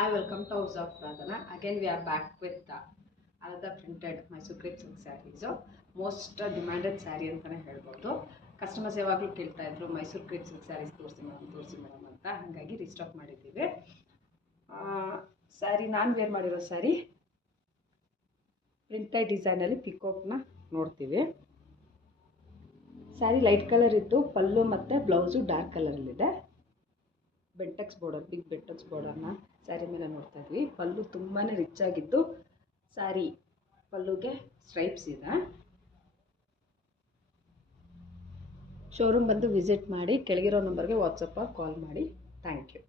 Hi, welcome to House of Radhana. Again, we are back with another printed Mysore crepe silk sarees. Most demanded saree ಅಂತಾನೆ ಹೇಳ್ಬೋದು. Customers ಯಾವಾಗಲೂ ಕೇಳ್ತಾ ಇದ್ರು Mysuru crepe silk saris ತೋರಿಸಿ madam ಅಂತ, ಹಾಗಾಗಿ ರೀಸ್ಟಾಕ್ ಮಾಡಿದ್ದೀವಿ. ಸ್ಯಾರಿ ನಾನು ವೇರ್ ಮಾಡಿರೋ ಸ್ಯಾರಿ ಪ್ರಿಂಟೆಡ್ ಡಿಸೈನಲ್ಲಿ ಪಿಕಾಕ್ನ ನೋಡ್ತೀವಿ. ಸ್ಯಾರಿ ಲೈಟ್ ಕಲರ್ ಇದ್ದು ಪಲ್ಲು ಮತ್ತು ಬ್ಲೌಸು ಡಾರ್ಕ್ ಕಲರಲ್ಲಿದೆ. ಬೆಂಟೆಕ್ಸ್ ಬಾರ್ಡರ್, ಬಿಗ್ ಬೆಂಟೆಕ್ಸ್ ಬಾರ್ಡರ್ನ ಸ್ಯಾರಿ ಮೇಲೆ ನೋಡ್ತಾ ಇದ್ವಿ. ಪಲ್ಲು ತುಂಬಾ ರಿಚ್ ಆಗಿದ್ದು ಸ್ಯಾರಿ ಪಲ್ಲುಗೆ ಸ್ಟ್ರೈಪ್ಸ್ ಇದೆ. ಶೋರೂಮ್ ಬಂದು ವಿಸಿಟ್ ಮಾಡಿ, ಕೆಳಗಿರೋ ನಂಬರ್ಗೆ ವಾಟ್ಸಪ್ಪಾಗಿ ಕಾಲ್ ಮಾಡಿ. Thank you.